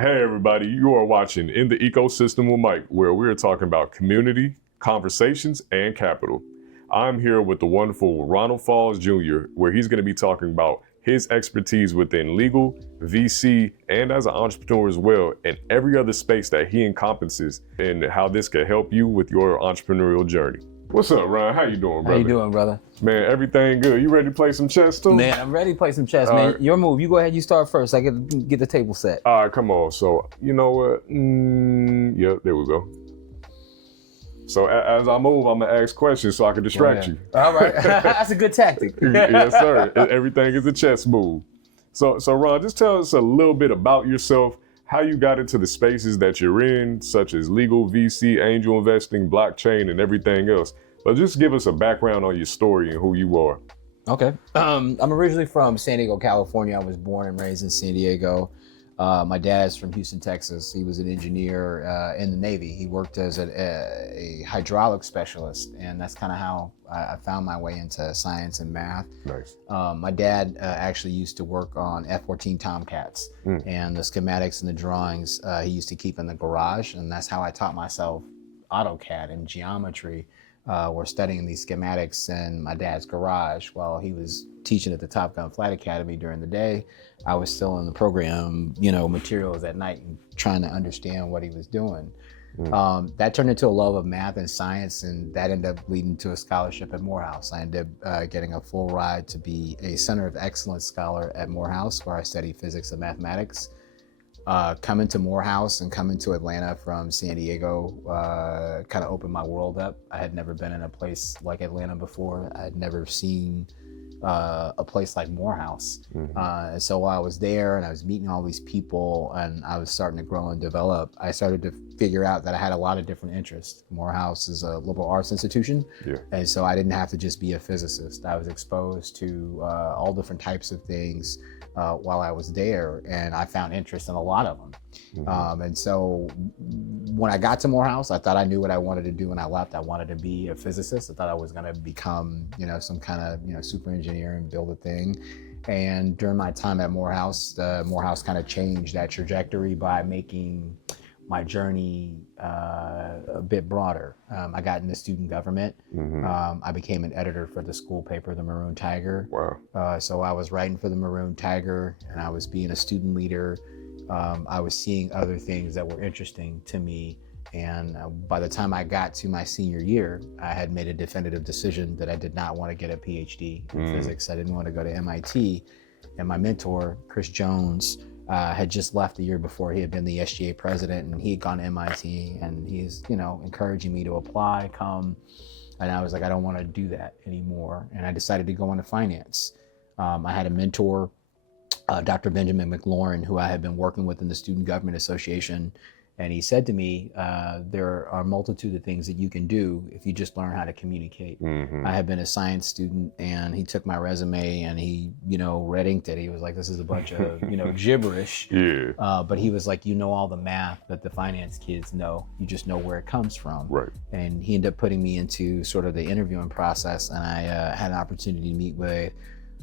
Hey everybody, you are watching In the Ecosystem with Mike, where we're talking about community, conversations, and capital. I'm here with the wonderful Ronald Falls Jr., where he's going to be talking about his expertise within legal, VC, and as an entrepreneur as well, and every other space that he encompasses, and how this can help you with your entrepreneurial journey. What's up, Ron? How you doing, brother? How you doing, brother? Man, everything good. You ready to play some chess too? Man, I'm ready to play some chess, man. Your move. You go ahead. You start first. I get the table set. All right, come on. So, you know what? Yep, there we go. So as I move, I'm gonna ask questions so I can distract you. All right, that's a good tactic. Yes, sir. Everything is a chess move. So Ron, just tell us a little bit about yourself, how you got into the spaces that you're in, such as legal, VC, angel investing, blockchain, and everything else. But just give us a background on your story and who you are. Okay. I'm originally from San Diego, California. I was born and raised in San Diego. My dad's from Houston, Texas. He was an engineer in the Navy. He worked as a hydraulic specialist, and that's kind of how I found my way into science and math. Nice. My dad actually used to work on F-14 Tomcats, and the schematics and the drawings he used to keep in the garage, and that's how I taught myself AutoCAD and geometry. We're studying these schematics in my dad's garage while he was teaching at the Top Gun Flight Academy during the day. I was still in the program, materials at night and trying to understand what he was doing. That turned into a love of math and science, and that ended up leading to a scholarship at Morehouse. I ended up getting a full ride to be a Center of Excellence scholar at Morehouse, where I studied physics and mathematics. Coming to Morehouse and coming to Atlanta from San Diego kind of opened my world up. I had never been in a place like Atlanta before. I had never seen a place like Morehouse. So while I was there and I was meeting all these people and I was starting to grow and develop, I started to figure out that I had a lot of different interests. Morehouse is a liberal arts institution. And so I didn't have to just be a physicist. I was exposed to all different types of things while I was there, and I found interest in a lot of them. And so when I got to Morehouse, I thought I knew what I wanted to do when I left. I wanted to be a physicist. I thought I was going to become, some kind of, super engineer and build a thing. And during my time at Morehouse, Morehouse kind of changed that trajectory by making my journey a bit broader. I got into student government. I became an editor for the school paper, the Maroon Tiger. Wow. So I was writing for the Maroon Tiger, and I was being a student leader. I was seeing other things that were interesting to me. And by the time I got to my senior year, I had made a definitive decision that I did not want to get a PhD in physics. I didn't want to go to MIT. And my mentor, Chris Jones, had just left the year before. He had been the SGA president, and he had gone to MIT, and he's, encouraging me to apply, come. And I was like, I don't want to do that anymore. And I decided to go into finance. I had a mentor, Dr. Benjamin McLaurin, who I had been working with in the Student Government Association. And he said to me, there are a multitude of things that you can do if you just learn how to communicate. I had been a science student, and he took my resume and he, red inked it. He was like, this is a bunch of, gibberish. But he was like, all the math that the finance kids know. You just know where it comes from. Right. And he ended up putting me into sort of the interviewing process. And I had an opportunity to meet with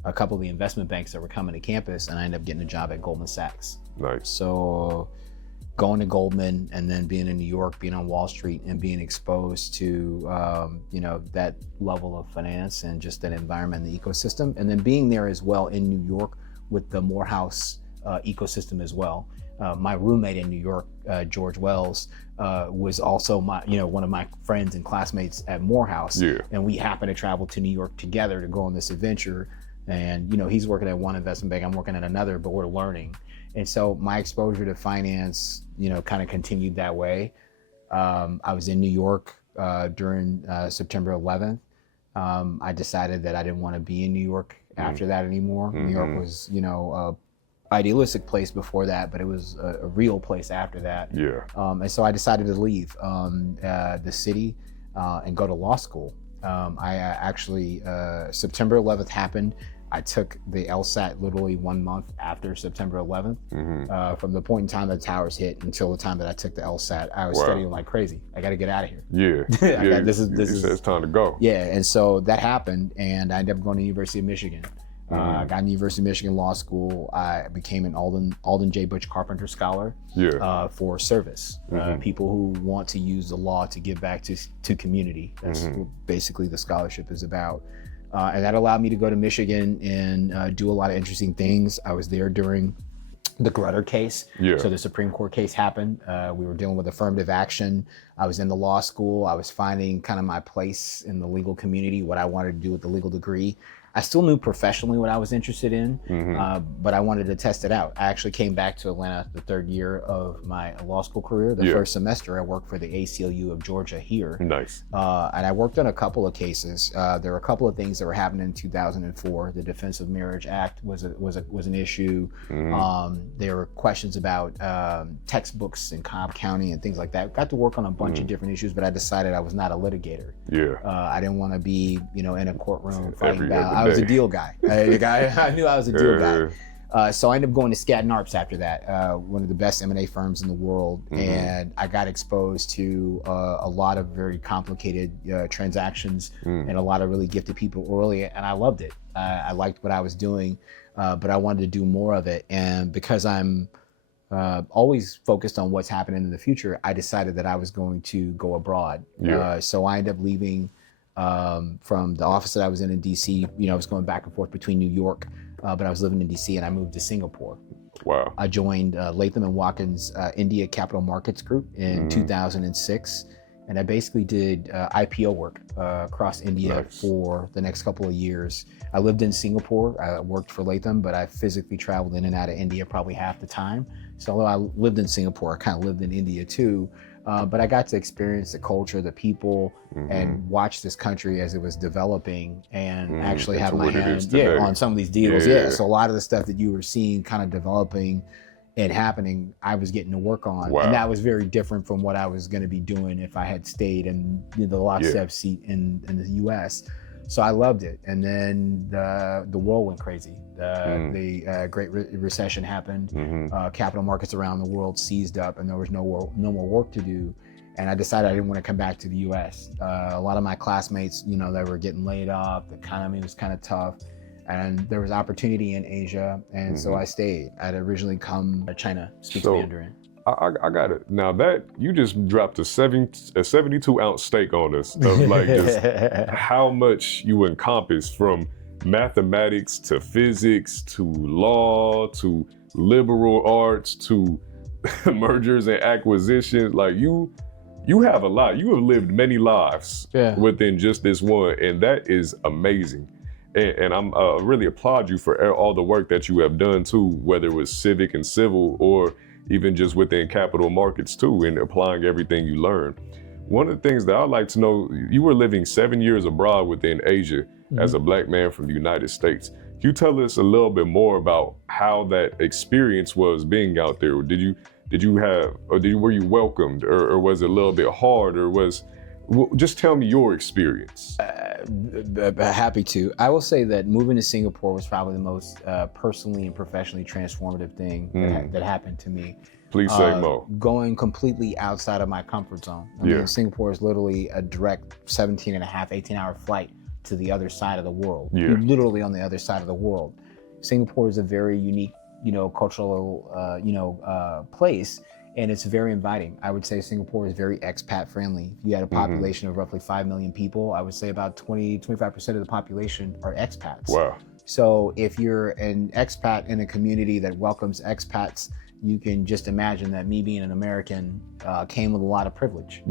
a couple of the investment banks that were coming to campus, and I ended up getting a job at Goldman Sachs. Nice. So going to Goldman and then being in New York, being on Wall Street and being exposed to, that level of finance and just that environment, the ecosystem, and then being there as well in New York with the Morehouse ecosystem as well. My roommate in New York, George Wells, was also one of my friends and classmates at Morehouse. And we happened to travel to New York together to go on this adventure. And, he's working at one investment bank, I'm working at another, but we're learning. And so my exposure to finance, kind of continued that way. I was in New York during September 11th. I decided that I didn't want to be in New York after that anymore. New York was, a idealistic place before that, but it was a real place after that. And so I decided to leave the city and go to law school. I actually, September 11th happened. I took the LSAT literally 1 month after September 11th. From the point in time that the towers hit until the time that I took the LSAT, I was studying like crazy. I got to get out of here. This is it's time to go. Yeah, and so that happened, and I ended up going to the University of Michigan. I got in University of Michigan Law School. I became an Alden J. Butch Carpenter Scholar for service. People who want to use the law to give back to community. That's what basically the scholarship is about. And that allowed me to go to Michigan and do a lot of interesting things. I was there during the Grutter case. So the Supreme Court case happened. We were dealing with affirmative action. I was in the law school. I was finding kind of my place in the legal community, what I wanted to do with the legal degree. I still knew professionally what I was interested in, but I wanted to test it out. I actually came back to Atlanta the third year of my law school career. The first semester I worked for the ACLU of Georgia here. Nice. And I worked on a couple of cases. There were a couple of things that were happening in 2004. The Defense of Marriage Act was an issue. There were questions about textbooks in Cobb County and things like that. Got to work on a bunch of different issues, but I decided I was not a litigator. I didn't want to be, in a courtroom fighting about. I was a deal guy. I knew I was a deal guy. So I ended up going to Skadden Arps after that, one of the best M&A firms in the world. And I got exposed to a lot of very complicated transactions and a lot of really gifted people early. And I loved it. I liked what I was doing, but I wanted to do more of it. And because I'm always focused on what's happening in the future, I decided that I was going to go abroad. So I ended up leaving from the office that I was in DC. I was going back and forth between New York, but I was living in DC, and I moved to Singapore. Wow. I joined Latham & Watkins India Capital Markets Group in 2006, and I basically did IPO work across India for the next couple of years. I lived in Singapore. I worked for Latham, but I physically traveled in and out of India probably half the time. So although I lived in Singapore, I kind of lived in India too. But I got to experience the culture, the people, and watch this country as it was developing, and actually have my hand on some of these deals. So a lot of the stuff that you were seeing kind of developing and happening, I was getting to work on. And that was very different from what I was going to be doing if I had stayed in the lockstep seat in the US. So I loved it. And then the world went crazy. The Great Recession happened. Capital markets around the world seized up, and there was no more work to do. And I decided I didn't want to come back to the US. A lot of my classmates, they were getting laid off. The economy was kind of tough. And there was opportunity in Asia. And so I stayed. I'd originally come to China, speak Mandarin. I got it. Now that you just dropped a 72-ounce steak on us of like just how much you encompass from mathematics to physics to law to liberal arts to mergers and acquisitions. Like you have a lot. You have lived many lives within just this one, and that is amazing. And I'm really applaud you for all the work that you have done too, whether it was civic and civil or even just within capital markets too, and applying everything you learned. One of the things that I'd like to know, you were living 7 years abroad within Asia as a Black man from the United States. Can you tell us a little bit more about how that experience was being out there? Were you welcomed, or was it a little bit hard, or just tell me your experience. Happy to. I will say that moving to Singapore was probably the most personally and professionally transformative thing that happened to me. Please say more. Going completely outside of my comfort zone. I mean, Singapore is literally a direct 18-hour flight to the other side of the world. You're literally on the other side of the world. Singapore is a very unique, cultural, place. And it's very inviting. I would say Singapore is very expat friendly. You had a population of roughly 5 million people. I would say about 25% of the population are expats. Wow. So if you're an expat in a community that welcomes expats, you can just imagine that me being an American came with a lot of privilege.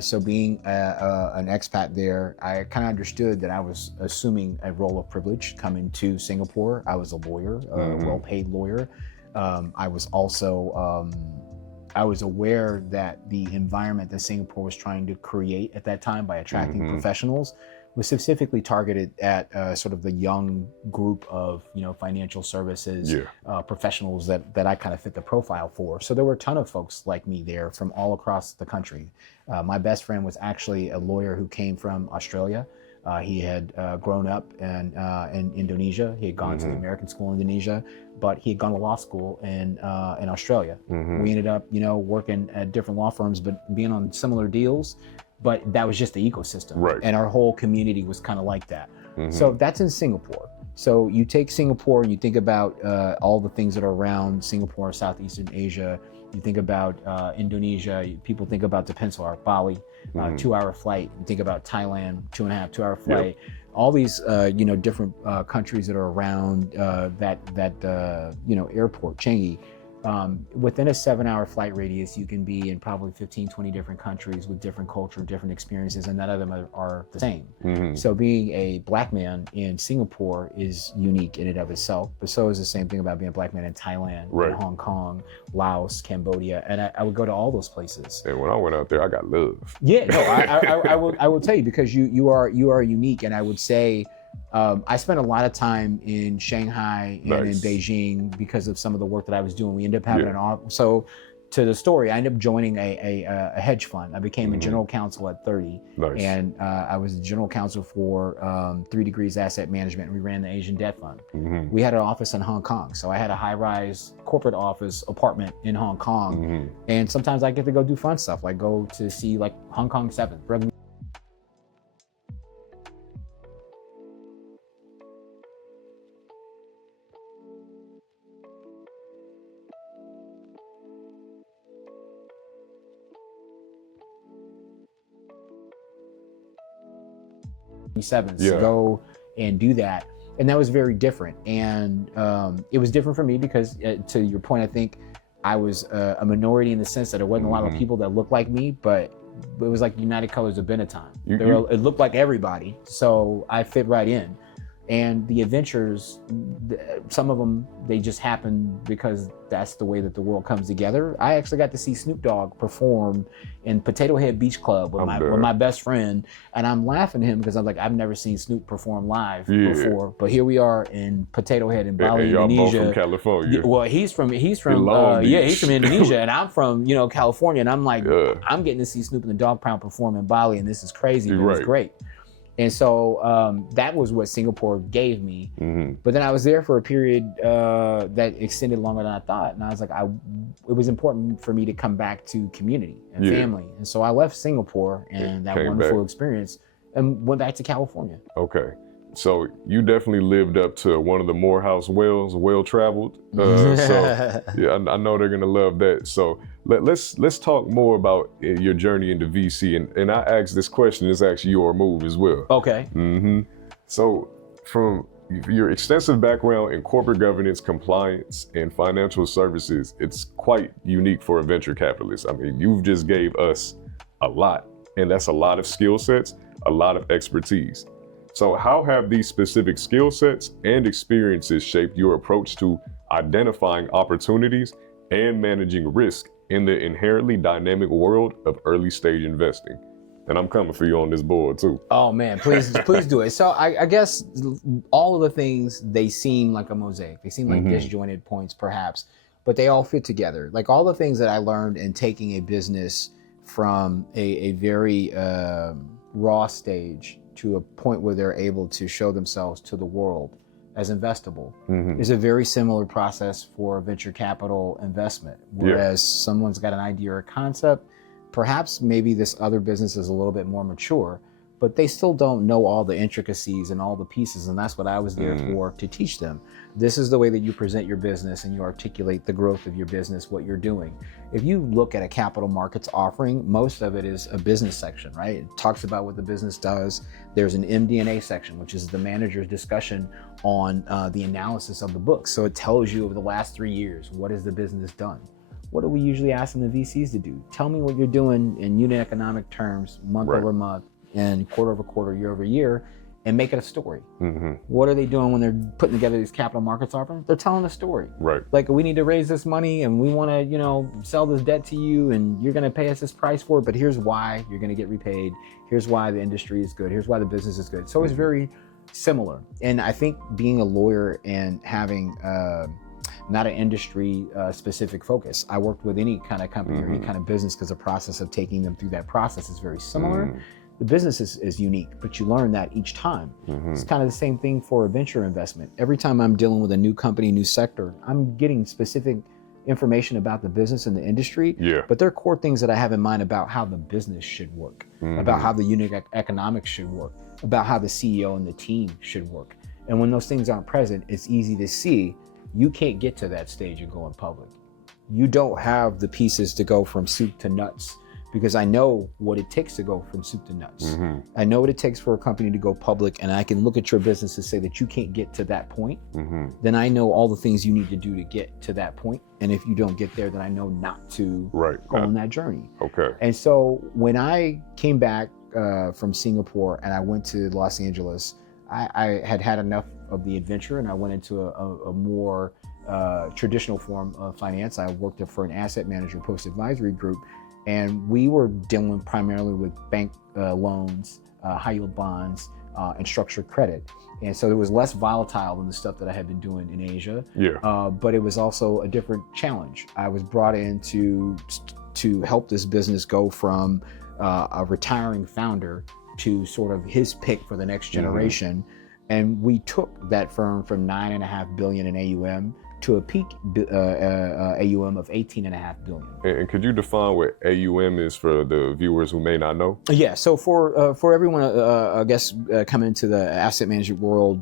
So being an expat there, I kind of understood that I was assuming a role of privilege coming to Singapore. I was a lawyer, a well-paid lawyer. I was also, I was aware that the environment that Singapore was trying to create at that time by attracting professionals was specifically targeted at sort of the young group of financial services professionals that I kind of fit the profile for. So there were a ton of folks like me there from all across the country. My best friend was actually a lawyer who came from Australia. He had grown up in Indonesia. He had gone to the American School in Indonesia, but he had gone to law school in Australia. We ended up, working at different law firms, but being on similar deals. But that was just the ecosystem, and our whole community was kind of like that. So that's in Singapore. So you take Singapore and you think about all the things that are around Singapore, Southeastern Asia. You think about Indonesia. People think about the peninsula, Bali, 2-hour flight. You think about Thailand, 2.5-2-hour flight. Yep. All these different countries that are around that airport, Changi. Within a 7-hour flight radius, you can be in probably 15, 20 different countries with different culture, different experiences, and none of them are the same. So being a black man in Singapore is unique in and of itself, but so is the same thing about being a black man in Thailand, in Hong Kong, Laos, Cambodia, and I would go to all those places. And when I went out there, I got love. Yeah, no, I will tell you, because you are unique, and I would say, I spent a lot of time in Shanghai and in Beijing because of some of the work that I was doing. We ended up having an office. So to the story, I ended up joining a hedge fund. I became a general counsel at 30. And I was the general counsel for 3 Degrees Asset Management. And we ran the Asian Debt Fund. We had an office in Hong Kong. So I had a high-rise corporate office apartment in Hong Kong. And sometimes I get to go do fun stuff, like go to see like Hong Kong 7th. Sevens to go and do that, and that was very different. And it was different for me because, to your point, I think I was a minority in the sense that there wasn't a lot of people that looked like me, but it was like United Colors of Benetton. It looked like everybody, so I fit right in. And the adventures, some of them, they just happen because that's the way that the world comes together. I actually got to see Snoop Dogg perform in Potato Head Beach Club with my best friend. And I'm laughing at him because I'm like, I've never seen Snoop perform live before. But here we are in Potato Head in Bali, Indonesia. Y'all both from California. Well, he's from he's from Indonesia, and I'm from California. And I'm like, I'm getting to see Snoop and the Dogg Pound perform in Bali, and this is crazy. It was great. And so that was what Singapore gave me. But then I was there for a period that extended longer than I thought. And I was like, it was important for me to come back to community and family. And so I left Singapore and that wonderful experience and went back to California. Okay. So you definitely lived up to one of the Morehouse Wells, well-traveled. So yeah, I know they're gonna love that. So let's talk more about your journey into VC. And I asked this question, it's actually your move as well. Okay. So from your extensive background in corporate governance, compliance, and financial services, it's quite unique for a venture capitalist. I mean, you've just gave us a lot, and that's a lot of skill sets, a lot of expertise. So how have these specific skill sets and experiences shaped your approach to identifying opportunities and managing risk in the inherently dynamic world of early stage investing? And I'm coming for you on this board too. Oh man, please do it. So I guess all of the things, they seem like a mosaic. They seem like disjointed points perhaps, but they all fit together. Like all the things that I learned in taking a business from a very raw stage to a point where they're able to show themselves to the world as investable is a very similar process for venture capital investment. Whereas someone's got an idea or a concept, perhaps maybe this other business is a little bit more mature, but they still don't know all the intricacies and all the pieces. And that's what I was there for, to teach them. This is the way that you present your business and you articulate the growth of your business, what you're doing. If you look at a capital markets offering, most of it is a business section, right? It talks about what the business does. There's an MD&A section, which is the manager's discussion on the analysis of the books. So it tells you over the last 3 years, what has the business done? What are we usually asking the VCs to do? Tell me what you're doing in unit economic terms, month over month, and quarter over quarter, year over year, and make it a story. What are they doing when they're putting together these capital markets offerings? They're telling a story. Like, we need to raise this money and we want to, sell this debt to you and you're going to pay us this price for it, but here's why you're going to get repaid. Here's why the industry is good. Here's why the business is good. So it's very similar. And I think being a lawyer and having not an industry specific focus. I worked with any kind of company or any kind of business because the process of taking them through that process is very similar. The business is unique, but you learn that each time. It's kind of the same thing for a venture investment. Every time I'm dealing with a new company, new sector, I'm getting specific information about the business and the industry, but there are core things that I have in mind about how the business should work, about how the unit economics should work, about how the CEO and the team should work. And when those things aren't present, it's easy to see you can't get to that stage of going public. You don't have the pieces to go from soup to nuts, because I know what it takes to go from soup to nuts. Mm-hmm. I know what it takes for a company to go public, and I can look at your business and say that you can't get to that point. Mm-hmm. Then I know all the things you need to do to get to that point. And if you don't get there, then I know not to go on that journey. Okay. And so when I came back from Singapore and I went to Los Angeles, I had enough of the adventure, and I went into a more traditional form of finance. I worked for an asset manager post-advisory group, and we were dealing primarily with bank loans, high yield bonds, and structured credit. And so it was less volatile than the stuff that I had been doing in Asia. Yeah. But it was also a different challenge. I was brought in to help this business go from a retiring founder to sort of his pick for the next generation. Mm-hmm. And we took that firm from $9.5 billion in AUM to a peak AUM of $18.5 billion. And could you define what AUM is for the viewers who may not know? Yeah, so for everyone, I guess, coming into the asset management world,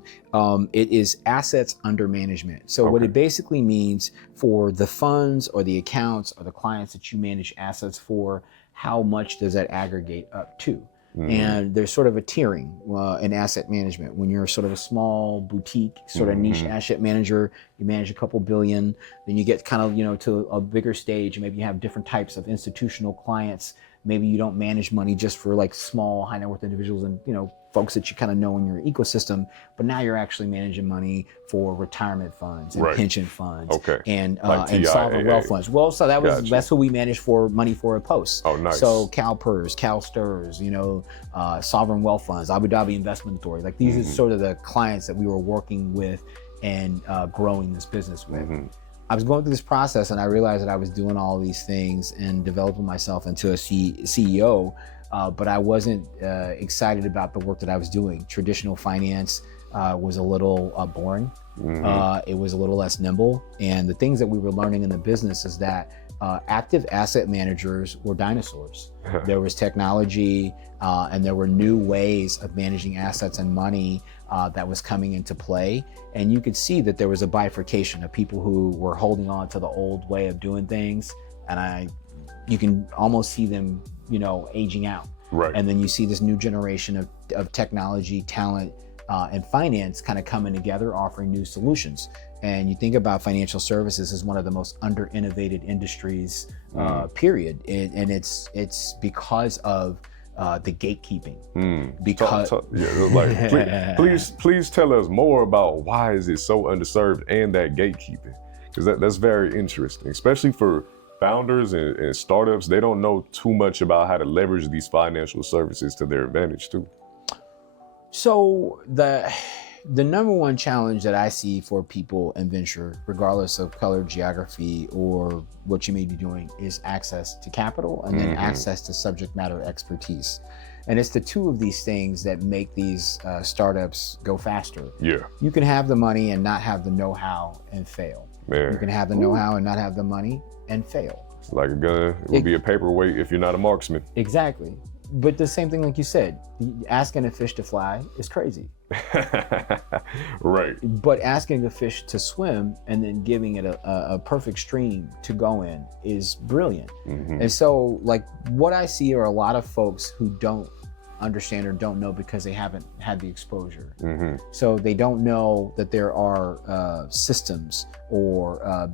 it is assets under management. So what it basically means for the funds or the accounts or the clients that you manage assets for, how much does that aggregate up to? Mm-hmm. And there's sort of a tiering in asset management. When you're sort of a small boutique, sort of niche asset manager, you manage a couple billion, then you get kind of, to a bigger stage. Maybe you have different types of institutional clients. Maybe you don't manage money just for like small high net worth individuals and, folks that you kind of know in your ecosystem, but now you're actually managing money for retirement funds and pension funds and sovereign wealth funds. Well, so that's who we manage for money for a post. Oh, nice. So CalPERS, CalSTRS, sovereign wealth funds, Abu Dhabi Investment Authority. Like these are sort of the clients that we were working with and growing this business with. Mm-hmm. I was going through this process and I realized that I was doing all of these things and developing myself into a CEO. But I wasn't excited about the work that I was doing. Traditional finance was a little boring. Mm-hmm. It was a little less nimble. And the things that we were learning in the business is that active asset managers were dinosaurs. There was technology and there were new ways of managing assets and money that was coming into play. And you could see that there was a bifurcation of people who were holding on to the old way of doing things. And you can almost see them aging out. Right. And then you see this new generation of technology, talent, and finance kind of coming together, offering new solutions. And you think about financial services as one of the most under-innovated industries, period. And it's because of the gatekeeping. Because please tell us more about why is it so underserved and that gatekeeping, because that's very interesting, especially for founders and startups. They don't know too much about how to leverage these financial services to their advantage too. So the number one challenge that I see for people in venture, regardless of color, geography, or what you may be doing, is access to capital and then access to subject matter expertise. And it's the two of these things that make these startups go faster. Yeah. You can have the money and not have the know-how and fail. Man. You can have the know-how and not have the money and fail. It's like a gun. It would be a paperweight if you're not a marksman. Exactly. But the same thing, like you said, asking a fish to fly is crazy. Right. But asking a fish to swim and then giving it a perfect stream to go in is brilliant. Mm-hmm. And so, like, what I see are a lot of folks who don't understand or don't know because they haven't had the exposure. Mm-hmm. So they don't know that there are systems or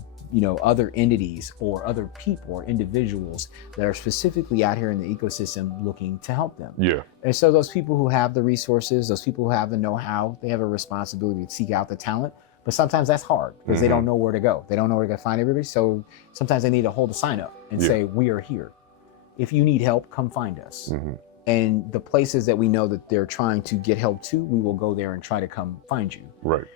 other entities or other people or individuals that are specifically out here in the ecosystem looking to help them. Yeah. And so those people who have the resources, those people who have the know-how, they have a responsibility to seek out the talent. But sometimes that's hard because they don't know where to go. They don't know where to find everybody. So sometimes they need to hold a sign up and say, we are here. If you need help, come find us. Mm-hmm. And the places that we know that they're trying to get help to, we will go there and try to come find you. Right.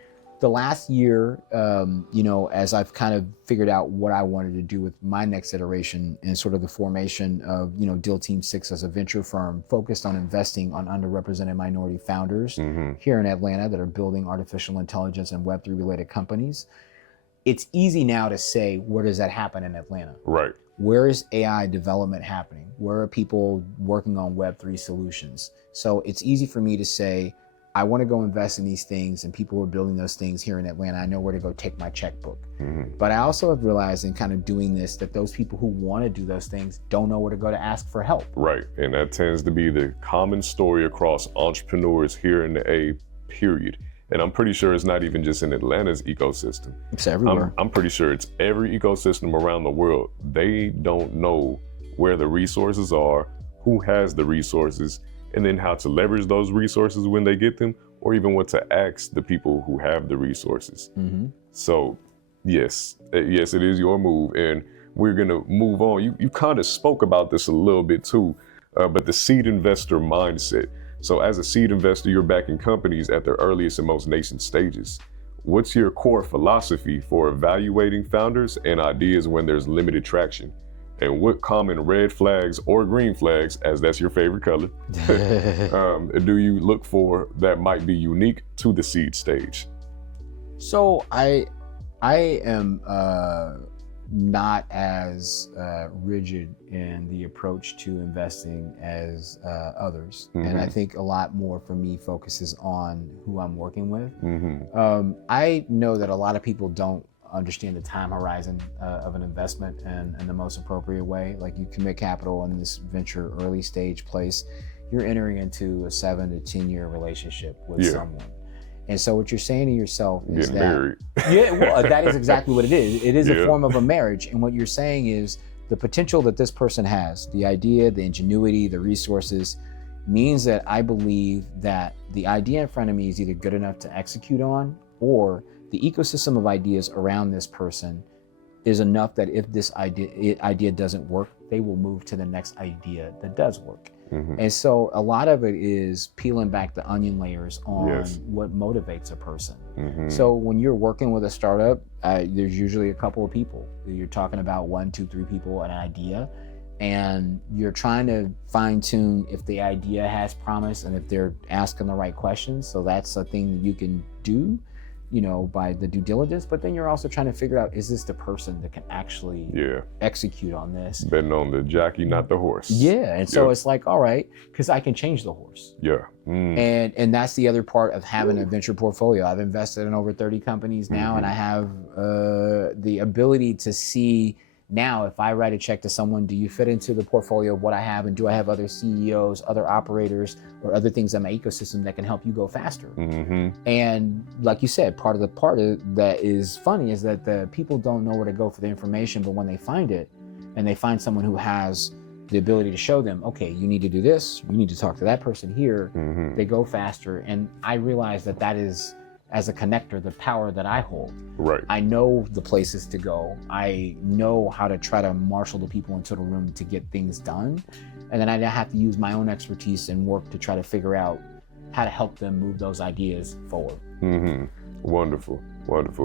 The last year, as I've kind of figured out what I wanted to do with my next iteration and sort of the formation of, Deal Team SIXX as a venture firm focused on investing on underrepresented minority founders here in Atlanta that are building artificial intelligence and Web3 related companies. It's easy now to say, where does that happen in Atlanta? Right. Where is AI development happening? Where are people working on Web3 solutions? So it's easy for me to say, I want to go invest in these things, and people are building those things here in Atlanta. I know where to go take my checkbook. But I also have realized in kind of doing this that those people who want to do those things don't know where to go to ask for help. Right, and that tends to be the common story across entrepreneurs here in the A, period. And I'm pretty sure it's not even just in Atlanta's ecosystem. It's everywhere. I'm pretty sure it's every ecosystem around the world. They don't know where the resources are, who has the resources, and then how to leverage those resources when they get them, or even what to ask the people who have the resources. So yes, it is your move, and we're gonna move on. You kind of spoke about this a little bit too, but the seed investor mindset. So as a seed investor, you're backing companies at their earliest and most nascent stages. What's your core philosophy for evaluating founders and ideas when there's limited traction? And what common red flags or green flags, as that's your favorite color, do you look for that might be unique to the seed stage? So I am not as rigid in the approach to investing as others. And I think a lot more for me focuses on who I'm working with. I know that a lot of people don't understand the time horizon of an investment in the most appropriate way. Like, you commit capital in this venture early stage place, you're entering into a 7 to 10 year relationship with someone. And so what you're saying to yourself is Getting married. That is exactly what it is. It is a form of a marriage. And what you're saying is the potential that this person has, the idea, the ingenuity, the resources, means that I believe that the idea in front of me is either good enough to execute on, or the ecosystem of ideas around this person is enough that if this idea doesn't work, they will move to the next idea that does work. And so a lot of it is peeling back the onion layers on what motivates a person. So when you're working with a startup, there's usually a couple of people. You're talking about 1, 2, 3 people and an idea, and you're trying to fine tune if the idea has promise and if they're asking the right questions. So that's a thing that you can do, by the due diligence, but then you're also trying to figure out, is this the person that can actually execute on this? Betting on the jockey, not the horse. And so it's like, all right, because I can change the horse. And that's the other part of having a venture portfolio. I've invested in over 30 companies now, and I have the ability to see now, if I write a check to someone, do you fit into the portfolio of what I have? And do I have other CEOs, other operators, or other things in my ecosystem that can help you go faster? And like you said, part of that is funny is that the people don't know where to go for the information, but when they find it and they find someone who has the ability to show them, okay, you need to do this, you need to talk to that person here, they go faster. And I realize that is, as a connector, the power that I hold. I know the places to go. I know how to try to marshal the people into the room to get things done. And then I have to use my own expertise and work to try to figure out how to help them move those ideas forward. Wonderful.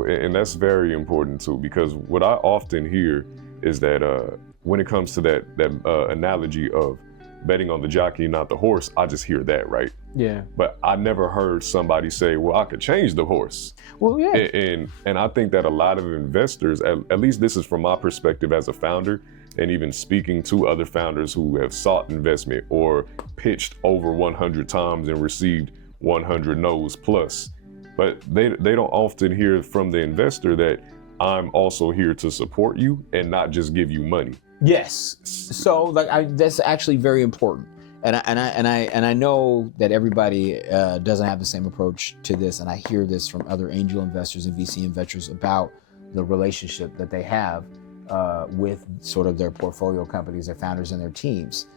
And that's very important too, because what I often hear is that when it comes to that analogy of betting on the jockey, not the horse, I just hear that, right? But I never heard somebody say, well, I could change the horse. And I think that a lot of investors, at least this is from my perspective as a founder, and even speaking to other founders who have sought investment or pitched over 100 times and received 100 no's plus. But they don't often hear from the investor that I'm also here to support you and not just give you money. So that's actually very important. And I know that everybody doesn't have the same approach to this, and I hear this from other angel investors and VC investors about the relationship that they have with sort of their portfolio companies, their founders and their teams.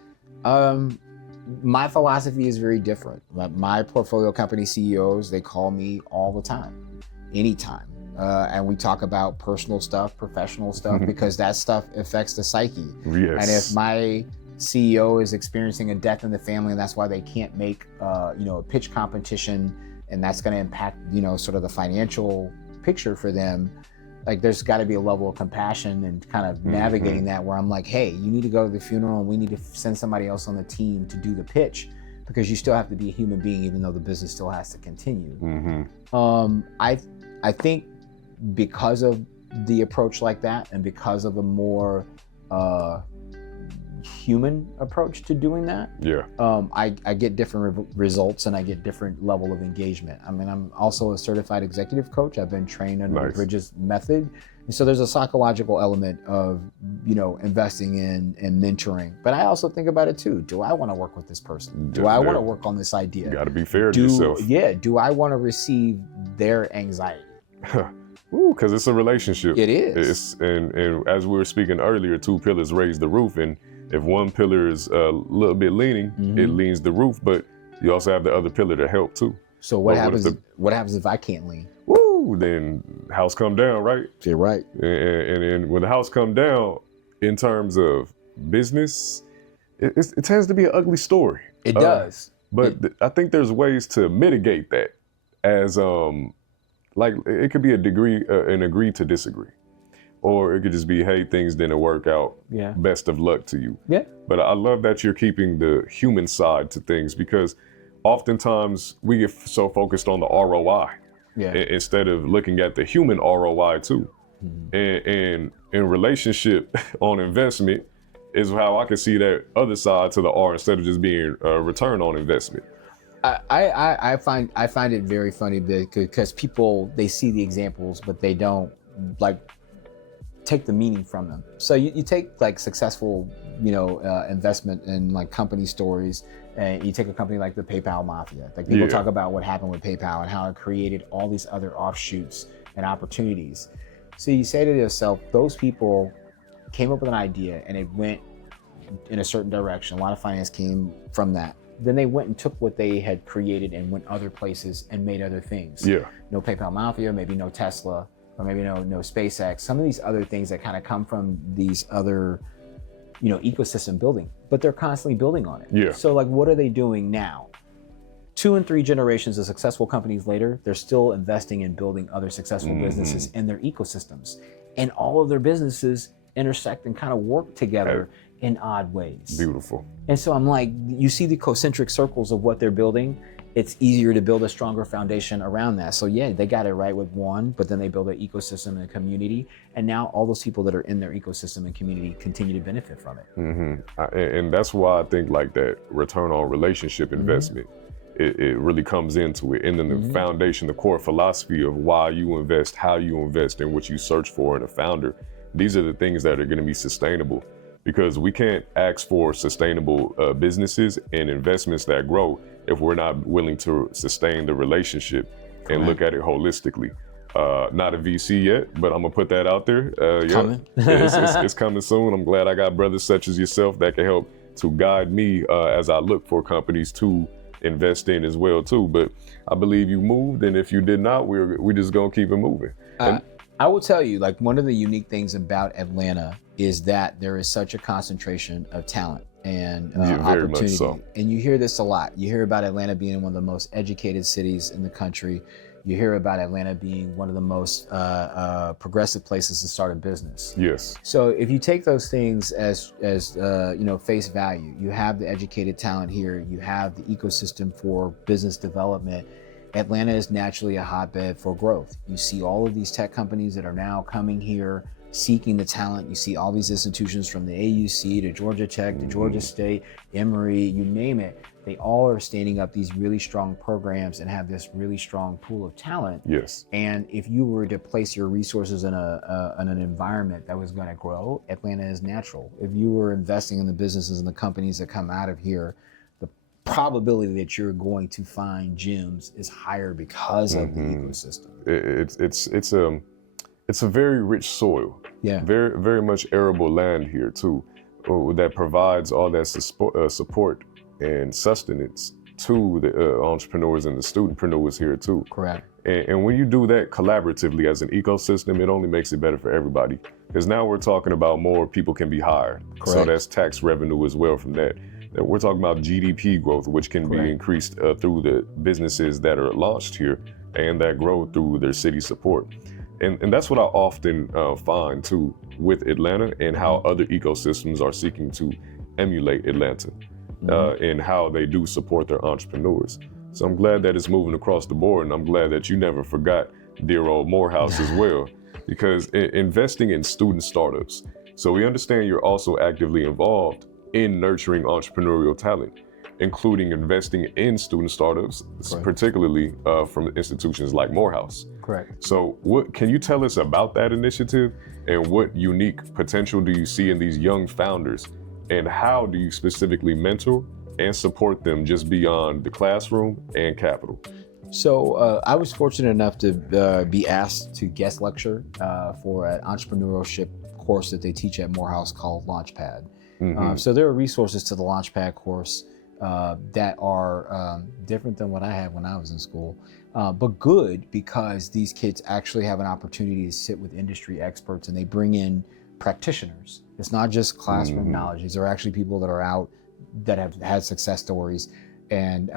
My philosophy is very different. My portfolio company CEOs, they call me all the time, anytime. And we talk about personal stuff, professional stuff, because that stuff affects the psyche. And if my CEO is experiencing a death in the family and that's why they can't make a pitch competition, and that's going to impact sort of the financial picture for them, like there's got to be a level of compassion and kind of navigating that, where I'm like, hey, you need to go to the funeral and we need to send somebody else on the team to do the pitch, because you still have to be a human being even though the business still has to continue. I think because of the approach like that, and because of a more human approach to doing that. Yeah. I get different results and I get different level of engagement. I mean, I'm also a certified executive coach. I've been trained under the Bridges method. And so there's a psychological element of, investing in and mentoring. But I also think about it too. Do I want to work with this person? Do I want to work on this idea? You got to be fair to yourself. Yeah. Do I want to receive their anxiety? Because it's a relationship. It is. And as we were speaking earlier, 2 pillars raise the roof. And if one pillar is a little bit leaning, it leans the roof. But you also have the other pillar to help too. So what happens if I can't lean? Then house come down, right? You're right. And then when the house come down, in terms of business, it tends to be an ugly story. It does. But I think there's ways to mitigate that, as like it could be an agree to disagree, or it could just be, hey, things didn't work out. Yeah. Best of luck to you. Yeah. But I love that you're keeping the human side to things, because oftentimes we get so focused on the ROI. Yeah. Instead of looking at the human ROI too. And in relationship on investment is how I can see that other side to the R, instead of just being a return on investment. I find it very funny because people, they see the examples, but they don't take the meaning from them. So you take successful, investment in company stories, and you take a company like the PayPal Mafia. People talk about what happened with PayPal and how it created all these other offshoots and opportunities. So you say to yourself, those people came up with an idea and it went in a certain direction. A lot of finance came from that. Then they went and took what they had created and went other places and made other things. Yeah. No PayPal Mafia, maybe no Tesla, or maybe no SpaceX. Some of these other things that kind of come from these other ecosystem building, but they're constantly building on it. Yeah. So what are they doing now? 2 and 3 generations of successful companies later, they're still investing in building other successful businesses in their ecosystems. And all of their businesses intersect and kind of work together in odd ways. Beautiful. And so I'm like, you see the concentric circles of what they're building. It's easier to build a stronger foundation around that. So yeah, they got it right with one, but then they build an ecosystem and a community. And now all those people that are in their ecosystem and community continue to benefit from it. And that's why I think that return on relationship investment, it really comes into it. And then the foundation, the core philosophy of why you invest, how you invest, and what you search for in a founder. These are the things that are going to be sustainable, because we can't ask for sustainable businesses and investments that grow if we're not willing to sustain the relationship and look at it holistically. Not a VC yet, but I'm gonna put that out there. Coming. It's coming soon. I'm glad I got brothers such as yourself that can help to guide me as I look for companies to invest in as well too. But I believe you moved, and if you did not, we're just gonna keep it moving. I will tell you, one of the unique things about Atlanta is that there is such a concentration of talent and very opportunity. much so. And you hear this a lot. You hear about Atlanta being one of the most educated cities in the country. You hear about Atlanta being one of the most progressive places to start a business. Yes. So if you take those things as face value, you have the educated talent here, you have the ecosystem for business development. Atlanta is naturally a hotbed for growth. You see all of these tech companies that are now coming here, seeking the talent. You see all these institutions from the AUC to Georgia Tech to Georgia State, Emory, you name it. They all are standing up these really strong programs and have this really strong pool of talent. Yes. And if you were to place your resources in an environment that was going to grow, Atlanta is natural. If you were investing in the businesses and the companies that come out of here, the probability that you're going to find gems is higher because of the ecosystem. It's a very rich soil. Yeah. Very, very much arable land here too, that provides all that support and sustenance to the entrepreneurs and the studentpreneurs here too. Correct. And when you do that collaboratively as an ecosystem, it only makes it better for everybody. Because now we're talking about more people can be hired. Correct. So that's tax revenue as well from that. And we're talking about GDP growth, which can be increased through the businesses that are launched here and that grow through their city support. And that's what I often find too with Atlanta, and how other ecosystems are seeking to emulate Atlanta and how they do support their entrepreneurs. So I'm glad that it's moving across the board, and I'm glad that you never forgot dear old Morehouse as well, because investing in student startups. So we understand you're also actively involved in nurturing entrepreneurial talent, including investing in student startups, Correct. particularly from institutions like Morehouse. Correct. So what can you tell us about that initiative, and what unique potential do you see in these young founders, and how do you specifically mentor and support them just beyond the classroom and capital? So I was fortunate enough to be asked to guest lecture for an entrepreneurship course that they teach at Morehouse called Launchpad. So there are resources to the Launchpad course that are different than what I had when I was in school, but good because these kids actually have an opportunity to sit with industry experts, and they bring in practitioners. It's not just classroom knowledge. These are actually people that are out that have had success stories, and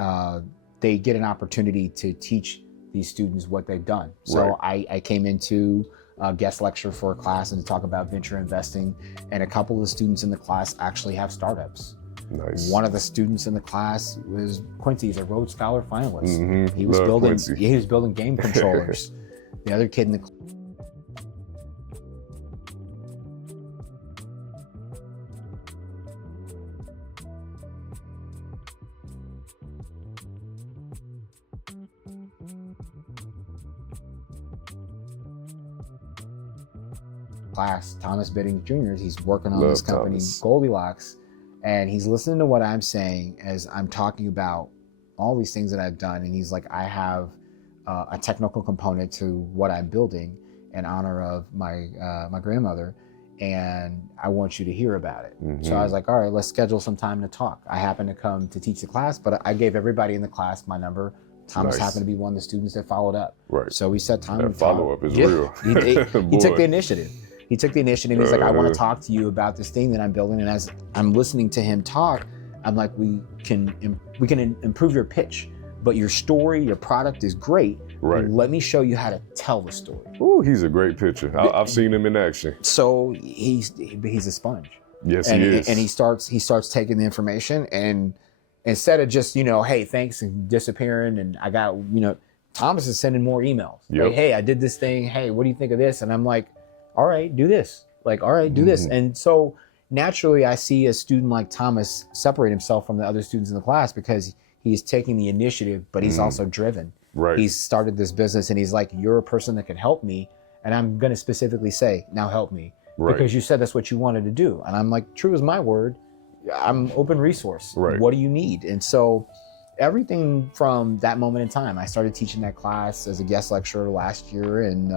they get an opportunity to teach these students what they've done. So I came into a guest lecture for a class and to talk about venture investing, and a couple of the students in the class actually have startups. Nice. One of the students in the class was Quincy. He's a Rhodes Scholar finalist. He was building game controllers. The other kid in the class, Thomas Bidding Jr., he's working on this company, Goldilocks, and he's listening to what I'm saying as I'm talking about all these things that I've done, and he's like, I have a technical component to what I'm building in honor of my my grandmother, and I want you to hear about it. So I was like, all right, let's schedule some time to talk. I happened to come to teach the class, but I gave everybody in the class my number. Thomas happened to be one of the students that followed up. So we set time. That follow-up is real. He took the initiative. He took the initiative. He's like, I want to talk to you about this thing that I'm building. And as I'm listening to him talk, I'm like, we can improve your pitch, but your story, your product is great. Let me show you how to tell the story. Ooh, he's a great pitcher. I've seen him in action. So he's a sponge. Yes, and he is. And he starts taking the information, and instead of just, hey, thanks, and disappearing, and I got, Thomas is sending more emails. Like, hey, I did this thing. Hey, what do you think of this? And I'm like, all right, do this. Like, all right, do this. And so naturally I see a student like Thomas separate himself from the other students in the class because he's taking the initiative, but he's also driven. He's started this business, and he's like, you're a person that can help me. And I'm going to specifically say, now help me. Because you said that's what you wanted to do. And I'm like, true as my word, I'm open resource. What do you need? And so everything from that moment in time, I started teaching that class as a guest lecturer last year in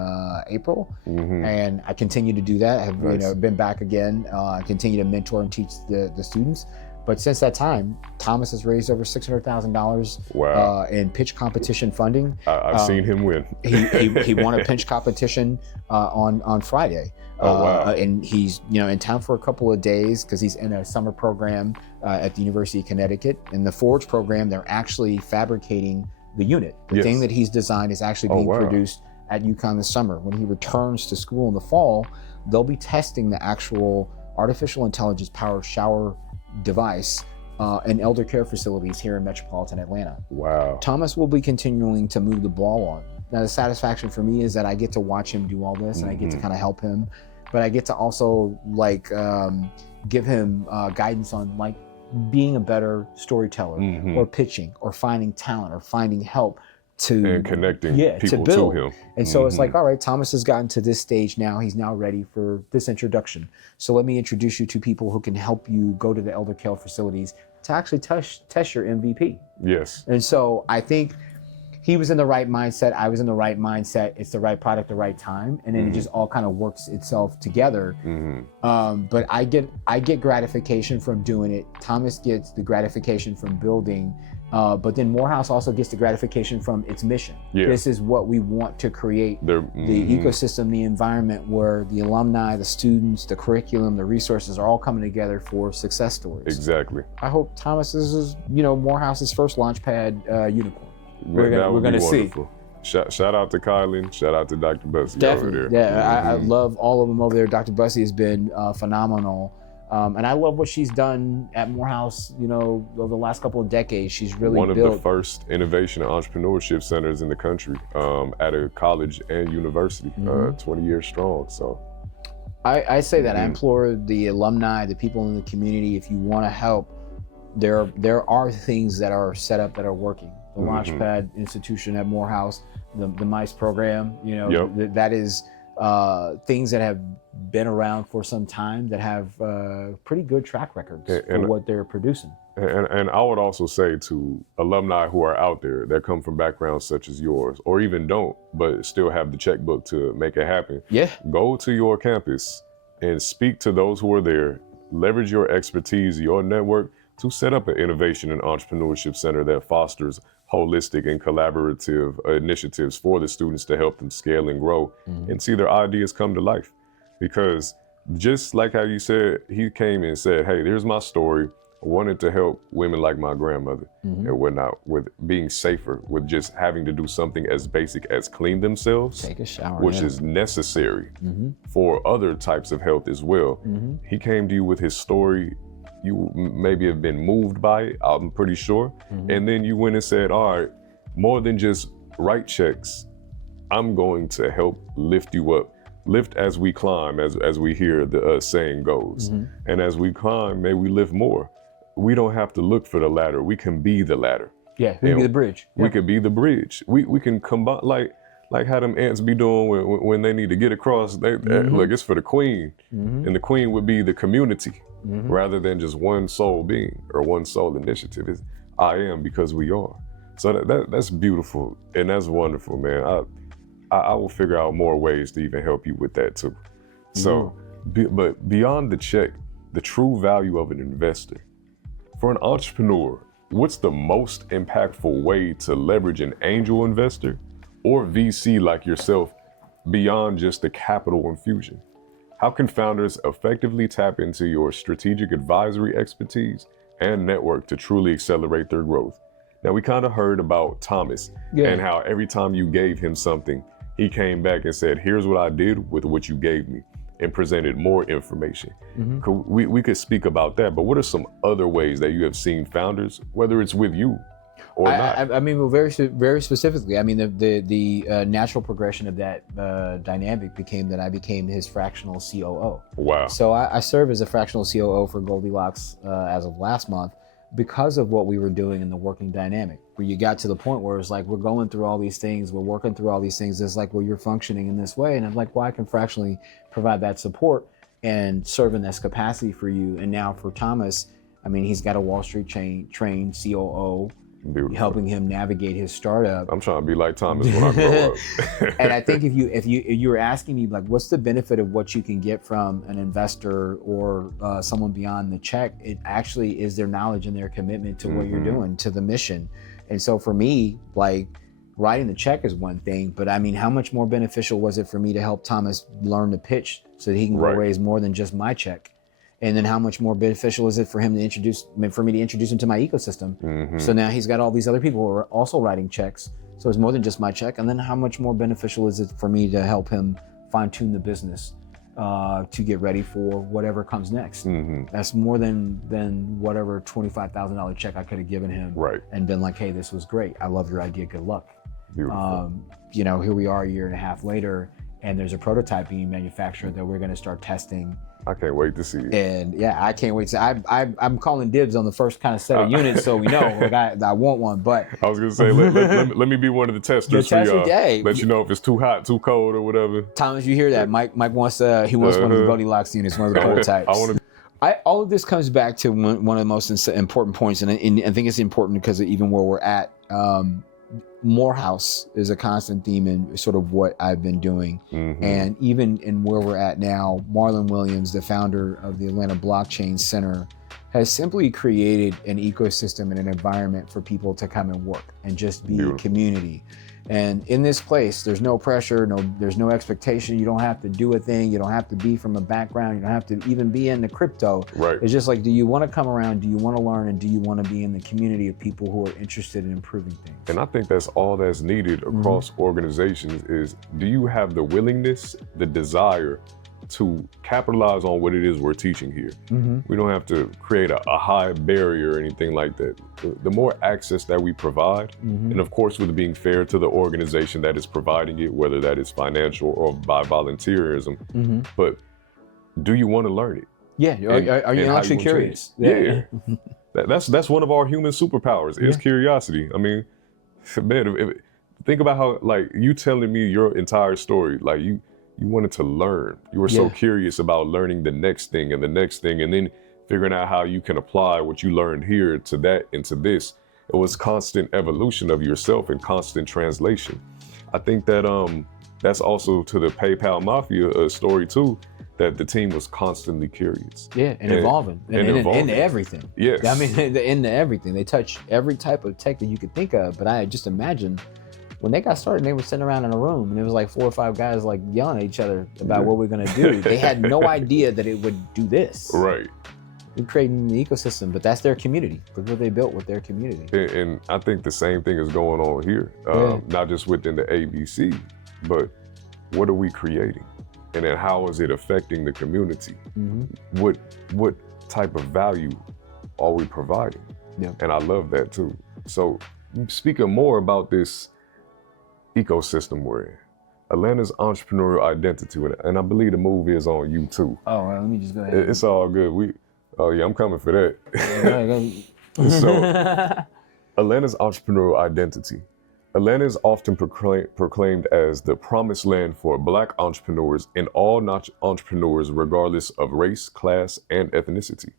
April, and I continue to do that. I've been back again. I continue to mentor and teach the students. But since that time, Thomas has raised over $600,000 in pitch competition funding. I've seen him win. he won a pitch competition on Friday. And he's in town for a couple of days because he's in a summer program at the University of Connecticut. In the Forge program, they're actually fabricating the unit. The thing that he's designed is actually being produced at UConn this summer. When he returns to school in the fall, they'll be testing the actual artificial intelligence powered shower device in elder care facilities here in metropolitan Atlanta. Thomas will be continuing to move the ball on. Now, the satisfaction for me is that I get to watch him do all this, and I get to kind of help him, but I get to also give him guidance on being a better storyteller, or pitching, or finding talent, or finding help and connecting people to build. to him. And so it's like, all right, Thomas has gotten to this stage now. He's now ready for this introduction. So let me introduce you to people who can help you go to the elder care facilities to actually test your MVP. And so I think he was in the right mindset. I was in the right mindset. It's the right product, the right time. And then it just all kind of works itself together. But I get gratification from doing it. Thomas gets the gratification from building. But then Morehouse also gets the gratification from its mission. This is what we want to create, the ecosystem, the environment where the alumni, the students, the curriculum, the resources are all coming together for success stories. I hope Thomas is, Morehouse's first Launchpad unicorn. We're going to see. Shout out to Kylan. Shout out to Dr. Bussey over there. I love all of them over there. Dr. Bussey has been phenomenal. And I love what she's done at Morehouse, over the last couple of decades. She's really one of the first innovation and entrepreneurship centers in the country, at a college and university, 20 years strong. So I say that I implore the alumni, the people in the community, if you want to help, there are things that are set up that are working. The Launchpad institution at Morehouse, the MICE program, you know, that is things that have been around for some time that have pretty good track records for what they're producing. And I would also say to alumni who are out there that come from backgrounds such as yours, or even don't, but still have the checkbook to make it happen. Yeah. Go to your campus and speak to those who are there. Leverage your expertise, your network, to set up an innovation and entrepreneurship center that fosters holistic and collaborative initiatives for the students to help them scale and grow and see their ideas come to life. Because just like how you said, he came and said, hey, here's my story. I wanted to help women like my grandmother and whatnot with being safer, with just having to do something as basic as clean themselves. Take a shower. Which is necessary for other types of health as well. He came to you with his story. You maybe have been moved by it, I'm pretty sure. And then you went and said, all right, more than just write checks, I'm going to help lift you up. Lift as we climb, as we hear the saying goes. And as we climb, may we lift more. We don't have to look for the ladder. We can be the ladder. Yeah, we can be the bridge. We can be the bridge. We can combine, like how them ants be doing when they need to get across. Look, it's for the queen. And the queen would be the community rather than just one sole being or one sole initiative. It's I am because we are. So that's beautiful and that's wonderful, man. I will figure out more ways to even help you with that too. So, but beyond the check, the true value of an investor. For an entrepreneur, what's the most impactful way to leverage an angel investor or VC like yourself beyond just the capital infusion? How can founders effectively tap into your strategic advisory expertise and network to truly accelerate their growth? Now, we kind of heard about Thomas and how every time you gave him something, he came back and said, here's what I did with what you gave me, and presented more information. We could speak about that, but what are some other ways that you have seen founders, whether it's with you or not? I mean, well, very specifically, I mean, the natural progression of that dynamic became that I became his fractional COO. Wow. So I serve as a fractional COO for Goldilocks as of last month because of what we were doing in the working dynamic, where you got to the point where it's like, we're going through all these things, we're working through all these things. It's like, well, you're functioning in this way. And I'm like, well, I can fractionally provide that support and serve in this capacity for you. And now for Thomas, I mean, he's got a Wall Street trained COO, helping him navigate his startup. I'm trying to be like Thomas when I grow up. And I think if you were asking me, like, what's the benefit of what you can get from an investor or someone beyond the check, it actually is their knowledge and their commitment to what you're doing, to the mission. And so for me, like, writing the check is one thing, but I mean, how much more beneficial was it for me to help Thomas learn to pitch so that he can go raise more than just my check? And then how much more beneficial is it for him to for me to introduce him to my ecosystem? So now he's got all these other people who are also writing checks. So it's more than just my check. And then how much more beneficial is it for me to help him fine tune the business to get ready for whatever comes next? That's more than whatever $25,000 check I could have given him and been like, hey, this was great. I love your idea. Good luck. You know, here we are a year and a half later, and there's a prototype being manufactured that we're going to start testing. I can't wait to see it. And yeah, I can't wait to. I'm calling dibs on the first kind of set of units, so we know. Like I want one, but I was gonna say let me be one of the testers for y'all. Hey, let you know if it's too hot, too cold, or whatever. Thomas, you hear that? Mike wants one of the Goldilocks units, one of the prototypes. All of this comes back to one of the most important points, and I think it's important because of even where we're at. Morehouse is a constant theme in sort of what I've been doing. And even in where we're at now, Marlon Williams, the founder of the Atlanta Blockchain Center, has simply created an ecosystem and an environment for people to come and work and just be a community. And in this place, there's no pressure, there's no expectation. You don't have to do a thing. You don't have to be from a background. You don't have to even be into crypto. It's just like, do you want to come around? Do you want to learn? And do you want to be in the community of people who are interested in improving things? And I think that's all that's needed across organizations is, do you have the willingness, the desire to capitalize on what it is we're teaching here? We don't have to create a high barrier or anything like that. The more access that we provide, and of course with being fair to the organization that is providing it, whether that is financial or by volunteerism, but do you want to learn it? Yeah, are you actually curious? Yeah. That's one of our human superpowers is curiosity. I mean, man, think about how, like, you telling me your entire story, like you wanted to learn. You were so curious about learning the next thing and the next thing, and then figuring out how you can apply what you learned here to that and to this. It was constant evolution of yourself and constant translation. I think that that's also to the PayPal Mafia story too, that the team was constantly curious. Yeah, and evolving. And into everything. Yes. I mean, into everything. They touch every type of tech that you could think of, but I just imagine when they got started, they were sitting around in a room and it was like 4 or 5 guys like yelling at each other about what we're gonna do. They had no idea that it would do this. Right. They're creating the ecosystem, but that's their community. Look what they built with their community. And I think the same thing is going on here, not just within the ABC, but what are we creating? And then how is it affecting the community? What type of value are we providing? And I love that too. So speaking more about this ecosystem we're in, Atlanta's entrepreneurial identity, and I believe the movie is on YouTube. Oh, well, let me just go ahead. It's all good. I'm coming for that. So, Atlanta's entrepreneurial identity. Atlanta is often proclaimed as the promised land for Black entrepreneurs and all entrepreneurs regardless of race, class, and ethnicity.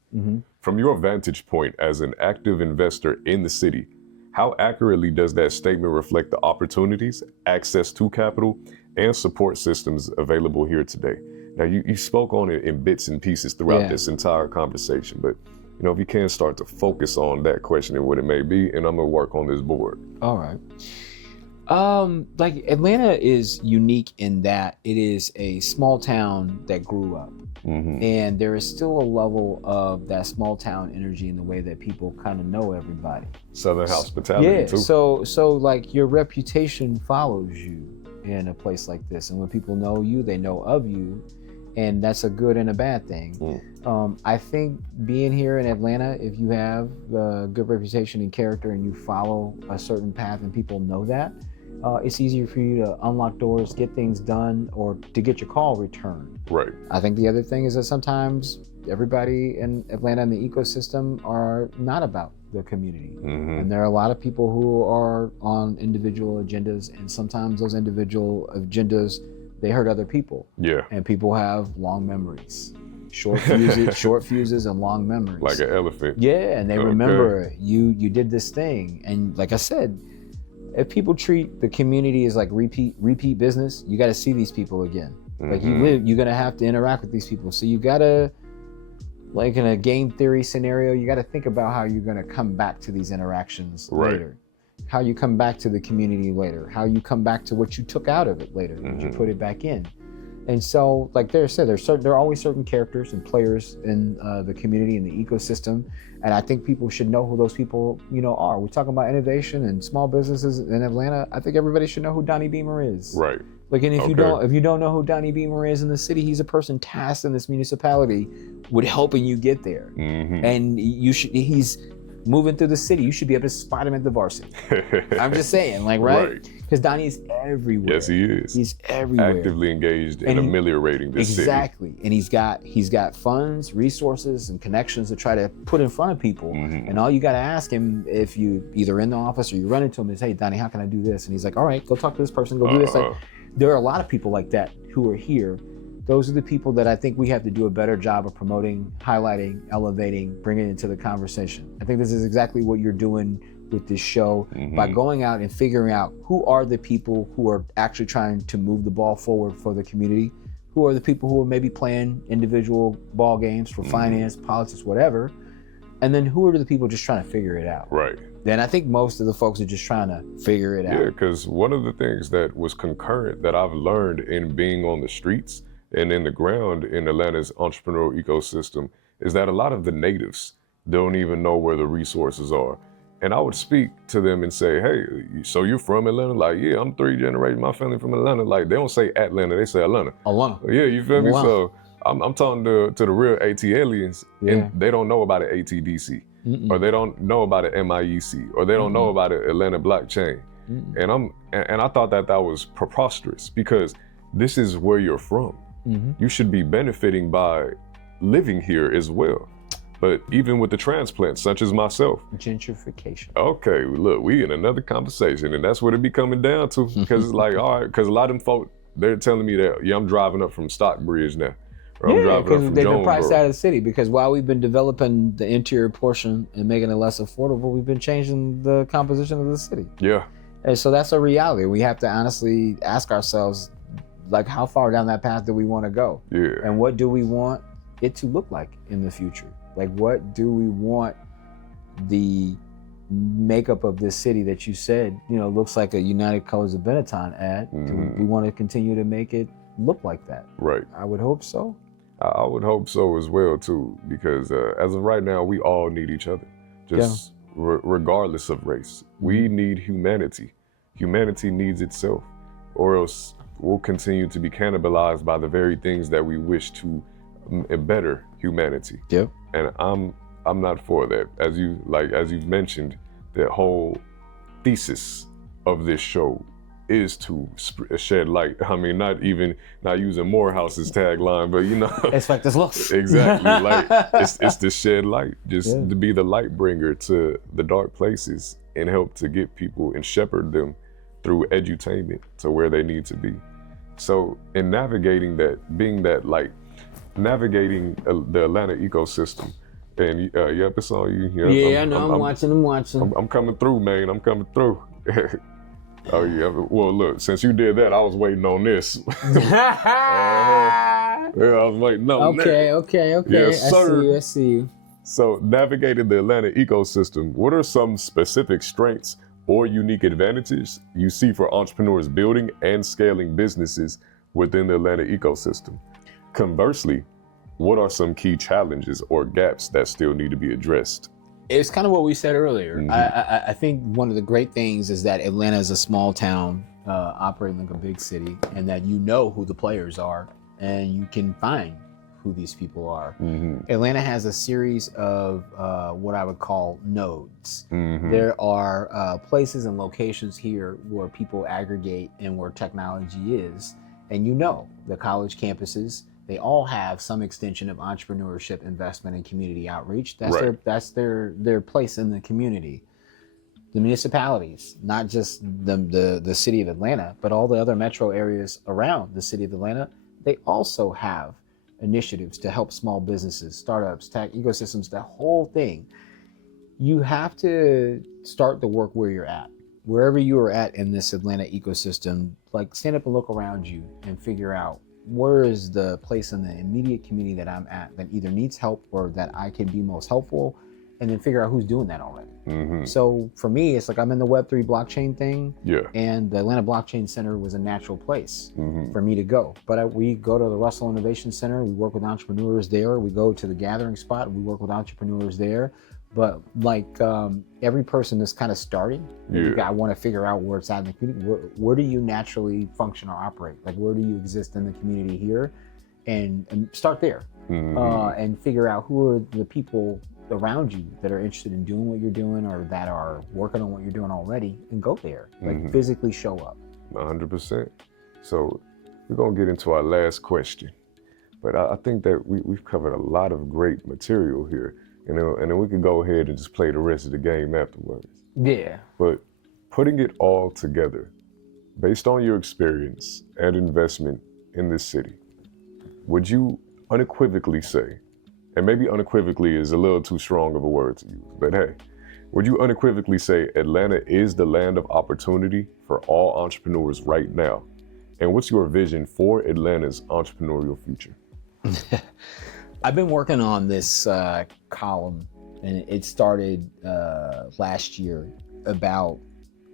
From your vantage point as an active investor in the city, how accurately does that statement reflect the opportunities, access to capital, and support systems available here today? Now, you spoke on it in bits and pieces throughout this entire conversation, but if you can start to focus on that question and what it may be, and I'm gonna work on this board. All right. Like Atlanta is unique in that it is a small town that grew up. And there is still a level of that small town energy in the way that people kind of know everybody. Southern hospitality too. So like your reputation follows you in a place like this. And when people know you, they know of you. And that's a good and a bad thing. I think being here in Atlanta, if you have a good reputation and character and you follow a certain path and people know that, it's easier for you to unlock doors, get things done, or to get your call returned. Right. I think the other thing is that sometimes everybody in Atlanta and the ecosystem are not about the community. And there are a lot of people who are on individual agendas, and sometimes those individual agendas, they hurt other people. Yeah. And people have long memories. Short fuses and long memories. Like an elephant. Yeah, and they remember you did this thing. And like I said, if people treat the community as like repeat business, you got to see these people again. Like you're gonna have to interact with these people. So you gotta, like in a game theory scenario, you gotta think about how you're gonna come back to these interactions later. How you come back to the community later. How you come back to what you took out of it later. Did you put it back in? And so, like they said, there are always certain characters and players in the community and the ecosystem, and I think people should know who those people, are. We're talking about innovation and small businesses in Atlanta. I think everybody should know who Donnie Beamer is. Right. Like, and if you don't know who Donnie Beamer is in the city, he's a person tasked in this municipality with helping you get there, and he's moving through the city. You should be able to spot him at the varsity. I'm just saying, like, right? Because Donnie is everywhere. Yes, he is. He's everywhere. Actively engaged in ameliorating this city. Exactly. And he's got funds, resources, and connections to try to put in front of people. And all you got to ask him, if you either in the office or you run into him, is, hey, Donnie, how can I do this? And he's like, all right, go talk to this person, go do this. Like, there are a lot of people like that who are here. Those are the people that I think we have to do a better job of promoting, highlighting, elevating, bringing into the conversation. I think this is exactly what you're doing with this show by going out and figuring out who are the people who are actually trying to move the ball forward for the community, who are the people who are maybe playing individual ball games for finance, politics, whatever, and then who are the people just trying to figure it out. Right. Then I think most of the folks are just trying to figure it out. Yeah, because one of the things that was concurrent that I've learned in being on the streets and in the ground in Atlanta's entrepreneurial ecosystem is that a lot of the natives don't even know where the resources are. And I would speak to them and say, hey, so you're from Atlanta? Like, yeah, I'm 3 generations, my family from Atlanta. Like, they don't say Atlanta, they say Atlanta. Atlanta. Yeah, you feel me? Wow. So I'm talking to the real AT aliens, and they don't know about an ATDC, or they don't know about an MIEC, or they don't know about an Atlanta blockchain. And I thought that was preposterous, because this is where you're from. You should be benefiting by living here as well. But even with the transplants, such as myself. Gentrification. Okay, look, we in another conversation, and that's what it be coming down to. Because it's like, all right, because a lot of them folk, they're telling me that, yeah, I'm driving up from Stockbridge now. Or I'm driving up because from they've been priced Jonesboro. out of the city. Because while we've been developing the interior portion and making it less affordable, we've been changing the composition of the city. Yeah. And so that's a reality. We have to honestly ask ourselves, like, how far down that path do we want to go? Yeah. And what do we want it to look like in the future? Like, what do we want the makeup of this city that you said, looks like a United Colors of Benetton ad? Do we want to continue to make it look like that? Right. I would hope so. I would hope so as well, too, because as of right now, we all need each other, just regardless of race. We need humanity. Humanity needs itself, or else we'll continue to be cannibalized by the very things that we wish to better humanity. Yep. And I'm not for that. As you've mentioned, the whole thesis of this show is to shed light. I mean, not using Morehouse's tagline, but expect this looks. Exactly. Like it's to shed light, just to be the light bringer to the dark places and help to get people and shepherd them through edutainment to where they need to be. So in navigating that, being that light, navigating the Atlanta ecosystem, and yep, it's on you. Yeah, I know. I'm watching. I'm coming through, man. I'm coming through. Oh yeah. Well, look, since you did that, I was waiting on this. Yeah, I was waiting on that. Okay. Yes, sir. I see you. So, navigating the Atlanta ecosystem, what are some specific strengths or unique advantages you see for entrepreneurs building and scaling businesses within the Atlanta ecosystem? Conversely, what are some key challenges or gaps that still need to be addressed? It's kind of what we said earlier. I think one of the great things is that Atlanta is a small town operating like a big city, and that you know who the players are and you can find who these people are. Atlanta has a series of what I would call nodes. There are places and locations here where people aggregate and where technology is. And the college campuses, they all have some extension of entrepreneurship, investment, and community outreach. That's their place in the community. The municipalities, not just the city of Atlanta, but all the other metro areas around the city of Atlanta, they also have initiatives to help small businesses, startups, tech ecosystems, the whole thing. You have to start the work where you're at. Wherever you are at in this Atlanta ecosystem, like, stand up and look around you and figure out, where is the place in the immediate community that I'm at that either needs help or that I can be most helpful, and then figure out who's doing that already. So for me, it's like I'm in the Web3 blockchain thing, and the Atlanta Blockchain Center was a natural place for me to go. But we go to the Russell Innovation Center, we work with entrepreneurs there, we go to the Gathering Spot, we work with entrepreneurs there. But every person that's kind of starting, I want to figure out where it's at in the community. Where do you naturally function or operate? Like, where do you exist in the community here? And start there and figure out who are the people around you that are interested in doing what you're doing or that are working on what you're doing already, and go there. Like, physically show up. 100%. So we're going to get into our last question. But I think that we've covered a lot of great material here. And then we could go ahead and just play the rest of the game afterwards. Yeah. But putting it all together, based on your experience and investment in this city, would you unequivocally say, and maybe unequivocally is a little too strong of a word to use, but hey, would you unequivocally say Atlanta is the land of opportunity for all entrepreneurs right now? And what's your vision for Atlanta's entrepreneurial future? I've been working on this column, and it started last year, about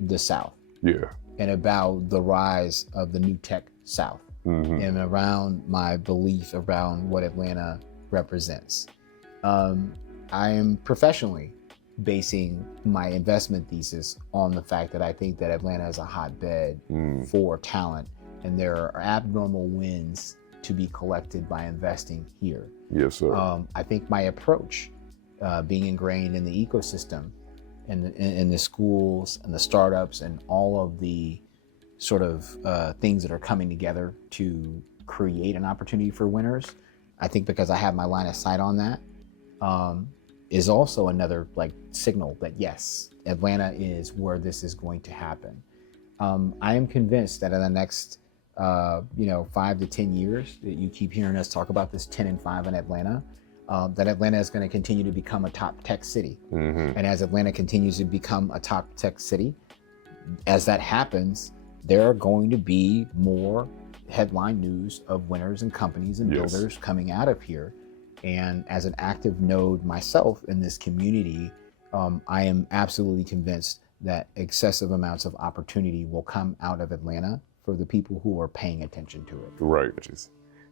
the South. Yeah. And about the rise of the new tech South, and around my belief around what Atlanta represents. I am professionally basing my investment thesis on the fact that I think that Atlanta is a hotbed for talent, and there are abnormal wins to be collected by investing here. Yes, sir. I think my approach, being ingrained in the ecosystem, and in the schools and the startups and all of the sort of things that are coming together to create an opportunity for winners, I think because I have my line of sight on that, is also another like signal that yes, Atlanta is where this is going to happen. I am convinced that in the next 5 to 10 years that you keep hearing us talk about this 10 and 5 in Atlanta, that Atlanta is going to continue to become a top tech city. And as Atlanta continues to become a top tech city, as that happens, there are going to be more headline news of winners and companies and builders coming out of here. And as an active node myself in this community, I am absolutely convinced that excessive amounts of opportunity will come out of Atlanta for the people who are paying attention to it. Right.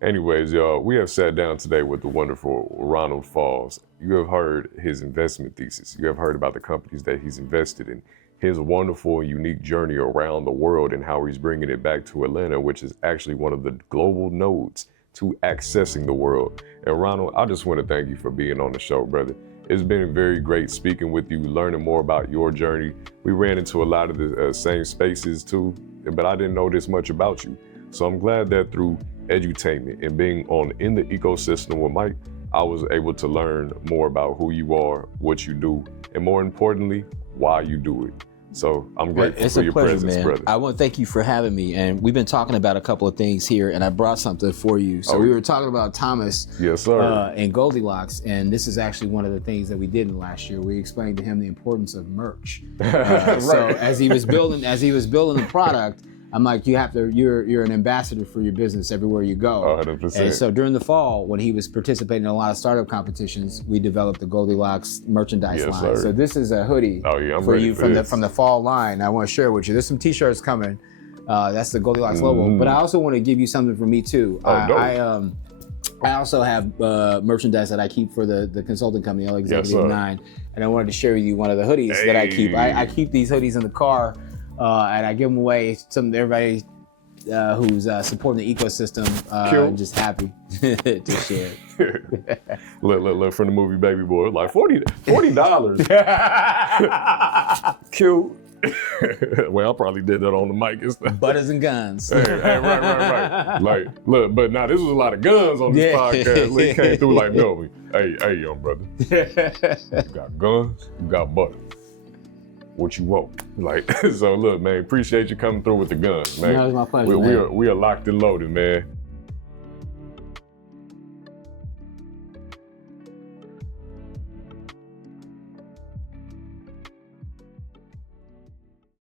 Anyways, y'all, we have sat down today with the wonderful Ronald Falls. You have heard his investment thesis. You have heard about the companies that he's invested in, his wonderful and unique journey around the world and how he's bringing it back to Atlanta, which is actually one of the global nodes to accessing the world. And Ronald, I just want to thank you for being on the show, brother. It's been very great speaking with you, learning more about your journey. We ran into a lot of the same spaces too, but I didn't know this much about you. So I'm glad that through edutainment and being in the ecosystem with Mike, I was able to learn more about who you are, what you do, and more importantly, why you do it. So I'm grateful for your presence, man. brother. I want to thank you for having me. And we've been talking about a couple of things here, and I brought something for you. So we were talking about Thomas, yes, sir, and Goldilocks, and this is actually one of the things that we did in last year. We explained to him the importance of merch. Right. So as he was building the product, I'm like, you're an ambassador for your business everywhere you go. 100%. And so during the fall, when he was participating in a lot of startup competitions, we developed the Goldilocks merchandise line. Sir. So this is a hoodie for you from the fall line. I want to share with you. There's some t-shirts coming. That's the Goldilocks logo. But I also want to give you something from me too. I also have merchandise that I keep for the consulting company, L Executive 9. And I wanted to share with you one of the hoodies that I keep. I keep these hoodies in the car. And I give them away to everybody who's supporting the ecosystem. I'm just happy to share. Look, from the movie Baby Boy, like $40. Cute. Well, I probably did that on the mic and stuff. Butters and guns. Hey, right. Like, look, but now this was a lot of guns on this podcast. Look, he came through like, no, hey, young brother. You got guns, you got butter. What you want? Like, so look, man, appreciate you coming through with the guns, man. No, it was my pleasure, man. We are locked and loaded, man.